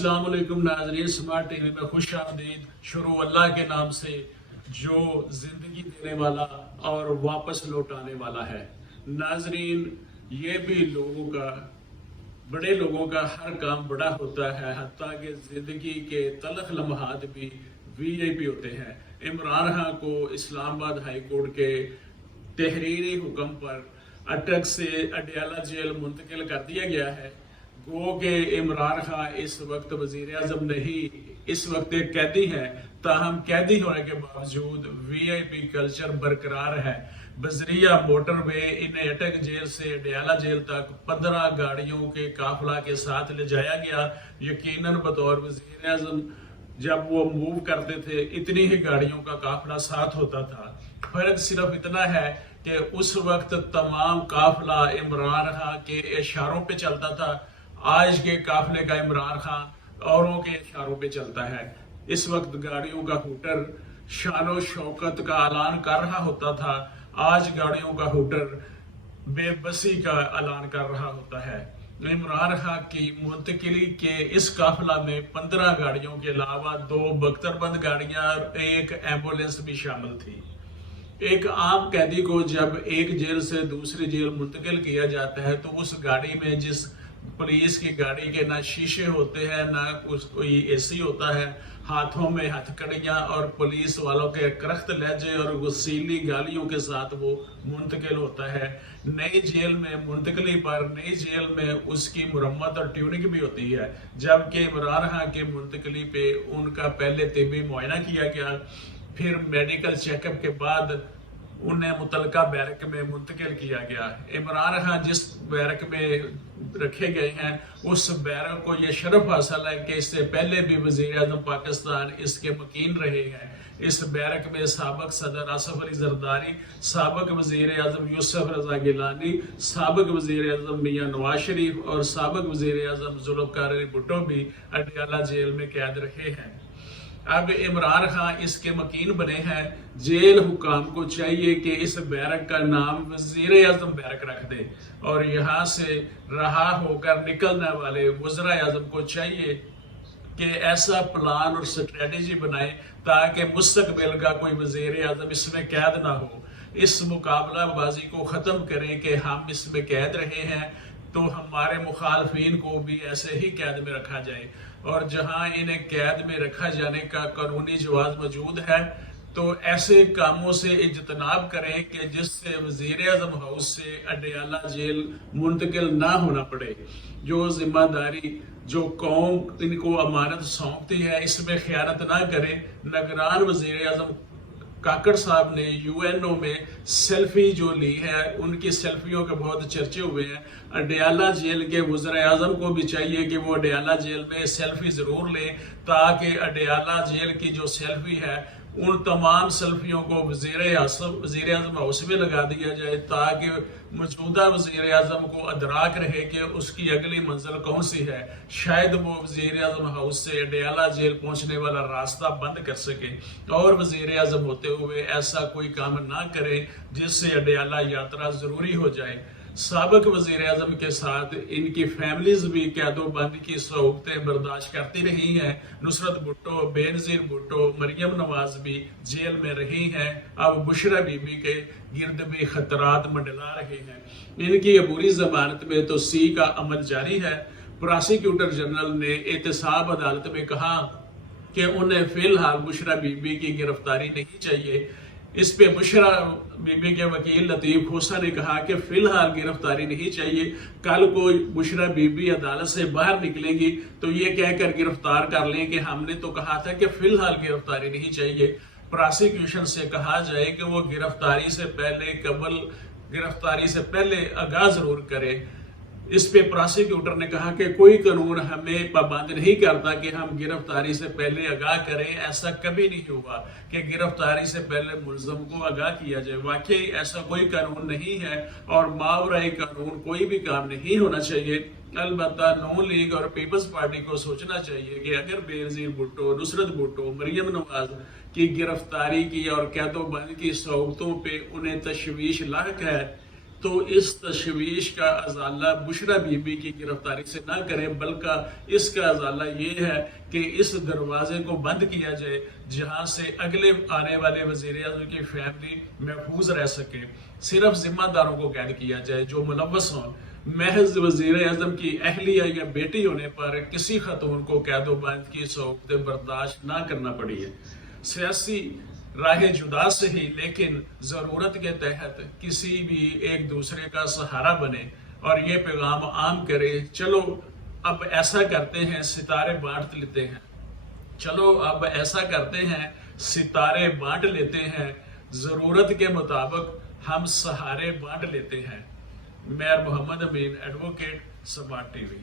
अस्सलाम वालेकुम नाज़रीन, स्मार्ट टीवी में खुश आमदीद। शुरू अल्लाह के नाम से जो जिंदगी देने वाला और वापस लौटाने वाला है। नाज़रीन, ये भी बड़े लोगों का हर काम बड़ा होता है, हत्ता कि जिंदगी के तलख लम्हात भी वीआईपी होते हैं। इमरान खान को इस्लामाबाद हाई कोर्ट के तहरीरी हुक्म पर अटक से अडयाला जेल मुंतकिल कर दिया गया है। गो के इमरान खान इस वक्त वजीर आजम नहीं, इस वक्त एक कैदी है, ताहम कैदी होने के बावजूद वीआईपी कल्चर बरकरार है। बजरिया मोटरवे इन्हें अटक जेल से अडयाला जेल तक 15 गाड़ियों के काफिला के साथ ले जाया गया। यकीनन बतौर वजीर आजम जब वो मूव करते थे इतनी ही गाड़ियों का काफिला साथ होता था। फर्क सिर्फ इतना है कि उस वक्त तमाम काफिला इमरान खान के इशारों पे चलता था, आज के काफिले का इमरान खान औरों के इशारों पे चलता है। इस वक्त गाड़ियों का हूटर शानो शौकत का ऐलान कर रहा होता था, आज गाड़ियों का हूटर बेबसी का ऐलान कर रहा होता है। इमरान खान की मुंतकिली के इस काफिला में 15 गाड़ियों के अलावा 2 बख्तरबंद गाड़ियां और 1 एम्बुलेंस भी शामिल थी। एक आम कैदी को जब एक जेल से दूसरी जेल मुंतकिल किया जाता है तो उस गाड़ी में, जिस पुलिस की गाड़ी के ना शीशे होते हैं ना कोई एसी होता है, हाथों में हथकड़ियां और पुलिस वालों के करख्त लहजे और गुस्सीली गालियों के साथ वो मुंतकिल होता है। नई जेल में मुंतकली पर नई जेल में उसकी मुरम्मत और ट्यूनिंग भी होती है। जबकि इमरान खान के मुंतकली पे उनका पहले तिब्बी मुआयना किया गया, फिर मेडिकल चेकअप के बाद उन्हें मुतलका बैरक में मुंतकिल किया गया। इमरान खान जिस बैरक में रखे गए हैं उस बैरक को यह शरफ हासिल है कि इससे पहले भी वजीर आजम पाकिस्तान इसके मकीन रहे हैं। इस बैरक में साबिक सदर आसिफ अली जरदारी, साबिक वजीर आजम यूसुफ रजा गिलानी, साबिक वजीर आजम मियां नवाज शरीफ और साबिक वजीर आजम जुल्फ़िकार अली भुट्टो भी अडयाला जेल में कैद रहे हैं। अब इमरान खान इसके मकीन बने हैं। जेल हुकाम को चाहिए कि इस बैरक का नाम वजीर आजम बैरक रख दे और यहाँ से रहा होकर निकलने वाले वज़रा आजम को चाहिए कि ऐसा प्लान और स्ट्रेटेजी बनाए ताकि मुस्तकबिल का कोई वजीर आजम इसमें कैद ना हो। इस मुकाबला बाजी को ख़त्म करें कि हम इसमें कैद रहे हैं तो हमारे मुखालफिन को भी ऐसे ही कैद में रखा जाए, और जहां इन्हें कैद में रखा जाने का कानूनी जवाज मौजूद है तो ऐसे कामों से इज्तनाब करें कि जिससे वजीर आजम हाउस से अडयाला जेल मुंतकिल ना होना पड़े। जो जिम्मेदारी जो कौम इनको अमानत सौंपती है इसमें खयानत ना करें। निगरान वजीर आजम काकड़ साहब ने यूएनओ में सेल्फी जो ली है, उनकी सेल्फियों के बहुत चर्चे हुए हैं। अडयाला जेल के वज़ीर आज़म को भी चाहिए कि वो अडयाला जेल में सेल्फी ज़रूर लें ताकि अडयाला जेल की जो सेल्फी है उन तमाम सेल्फियों को वज़ीर आज़म हाउस में लगा दिया जाए ताकि मौजूदा वज़ीर आज़म को अदराक रहे कि उसकी अगली मंजिल कौन सी है। शायद वो वज़ीर आज़म हाउस से अडयाला जेल पहुंचने वाला रास्ता बंद कर सके और वज़ीर आज़म होते हुए ऐसा कोई काम ना करे जिससे अडयाला यात्रा ज़रूरी हो जाए। साबिक वज़ीर आज़म के साथ इनकी फैमिलीज भी कैदोबंदी की सहूलतें बर्दाश्त करती रही हैं। नुसरत भुट्टो, बेनज़ीर भुट्टो, मरियम नवाज भी जेल में रही हैं। अब बुशरा बीबी के गिर्द भी खतरात मंडला रहे हैं। इनकी अबूरी जमानत में तो सी का अमल जारी है। प्रोसिक्यूटर जनरल ने एहतसाब अदालत में कहा कि उन्हें फिलहाल बुशरा बीबी की गिरफ्तारी नहीं चाहिए। इस पे बुशरा बीबी के वकील लतीफ खोसा ने कहा कि फिलहाल गिरफ्तारी नहीं चाहिए, कल को बुशरा बीबी अदालत से बाहर निकलेंगी तो ये कहकर गिरफ्तार कर लें कि हमने तो कहा था कि फिलहाल गिरफ्तारी नहीं चाहिए। प्रोसिक्यूशन से कहा जाए कि वो गिरफ्तारी से पहले आगाह जरूर करे। इस पे प्रोसिक्यूटर ने कहा कि कोई कानून हमें पाबंद नहीं करता कि हम गिरफ्तारी से पहले आगाह करें। ऐसा कभी नहीं हुआ कि गिरफ्तारी से पहले मुलजम को आगाह किया जाए। वाकई ऐसा कोई कानून नहीं है और मावराई कानून कोई भी काम नहीं होना चाहिए। अलबत्ता नून लीग और पीपल्स पार्टी को सोचना चाहिए कि अगर बेनज़ीर भुट्टो, नुसरत भुट्टो, मरियम नवाज की गिरफ्तारी की और कैदोबंदी की सहूलतों पे उन्हें तशवीश लायक है تو اس تشویش کا ازالہ بشرا بی بی کی گرفتاری سے نہ کریں، بلکہ اس کا ازالہ یہ ہے کہ اس دروازے کو بند کیا جائے جہاں سے اگلے آنے والے وزیر اعظم کی فیملی محفوظ رہ سکے۔ صرف ذمہ داروں کو قید کیا جائے جو ملوث ہوں۔ محض وزیر اعظم کی اہلیہ یا بیٹی ہونے پر کسی خاتون کو قید و بند کی صحبت برداشت نہ کرنا پڑی ہے۔ سیاسی راہ جدا سے ہی لیکن ضرورت کے تحت کسی بھی ایک دوسرے کا سہارا بنے اور یہ پیغام عام کرے، چلو اب ایسا کرتے ہیں ستارے بانٹ لیتے ہیں، چلو اب ایسا کرتے ہیں ستارے بانٹ لیتے ہیں، ضرورت کے مطابق ہم سہارے بانٹ لیتے ہیں۔ میر محمد امین، ایڈوکیٹ، سماٹ ٹی وی۔